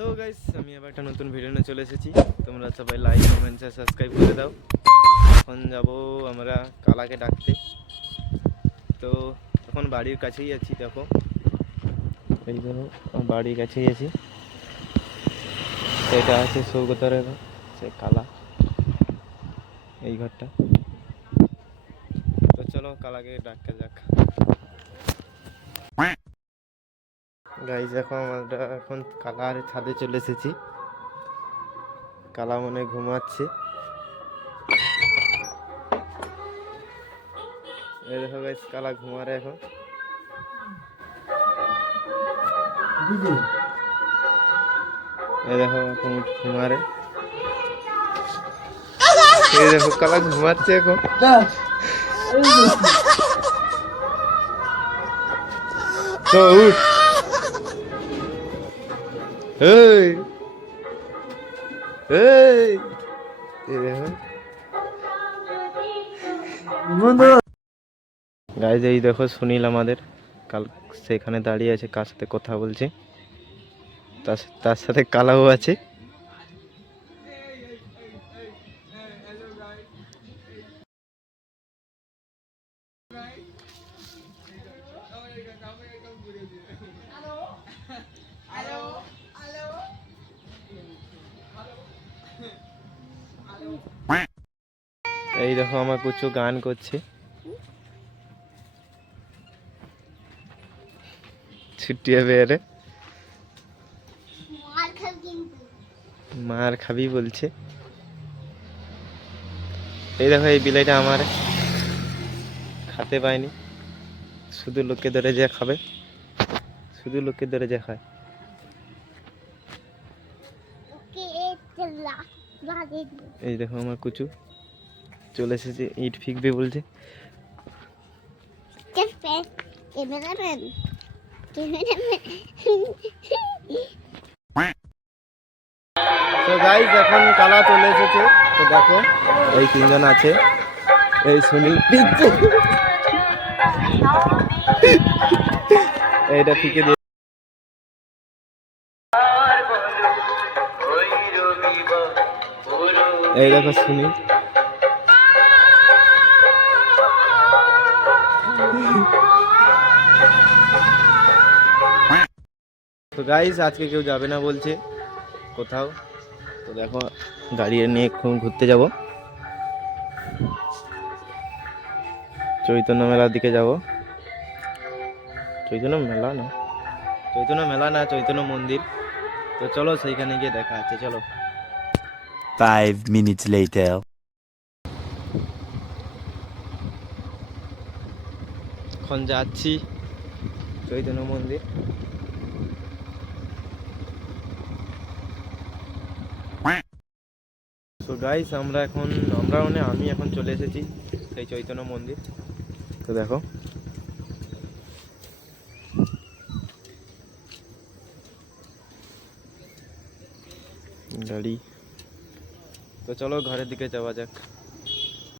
Hello guys আমি আবার একটা নতুন ভিডিও নিয়ে চলে এসেছি। তোমরা সবাই লাইক কমেন্ট সাবস্ক্রাইব করে দাও। এখন যাব আমরা কালাকে ডাকতে। তো এখন বাড়ির কাছেই আছি দেখো। এই আমার বাড়ির কাছেই আছি। সেটা আছে সৌগতরের ঘর, সে কালা। এই ঘরটা। তো চলো কালাকে ডাকতে যাক। গাইজ এখন আমরা এখন কালার ছাদে চলে এসেছি। কালা মনে ঘুমাচ্ছে। এই দেখো গাইজ কালা ঘুমারে এখন। এই দেখো এখন ঘুমারে। এই দেখো কালা ঘুমাচ্ছে এখন। তো উঠ। এই। এই। গাইজ এই দেখো সুনীল আমাদের। কাল সেখানে দাঁড়িয়ে আছে কার সাথে কথা বলছে। তার সাথে কালাও আছে। এই দেখো আমার কুচু গান করছে। ছুটিয়ে বেড়ে মার খাবি খাবি বলছে। এই দেখো এই বিলাইটা আমার। খাতে পায়নি। শুধু লোককে ধরে যে খাবে। শুধু লোককে ধরে যে খায়। এই দেখো আমার কুচু। চলে এসেছে ইট ফিকবে বলছে তো গাইজ এখন কালা চলে এসেছে তো দেখো এই তিনজন আছে এই সুনীল পিচ্ছু। এইটা ফিকে দিয়ে এই দেখো সুনীল তো গাইজ আজকে কেউ যাবে না বলছে, কোথাও। তো দেখো গাড়ি নিয়ে ঘুরতে যাব। চৈতন্য মেলার দিকে যাব। চৈতন্য মেলা না? চৈতন্য মেলা না, চৈতন্য মন্দির। তো চলো, সেইখানে গিয়ে দেখা আছে চলো। Five minutes later. এখন যাচ্ছি চৈতন্য মন্দির। তো গাইস আমরা এখন, আমরা মানে আমি এখন চলে এসেছি সেই চৈতন্য মন্দির। তো দেখো। গাড়ি। তো চলো ঘরের দিকে যাওয়া যাক।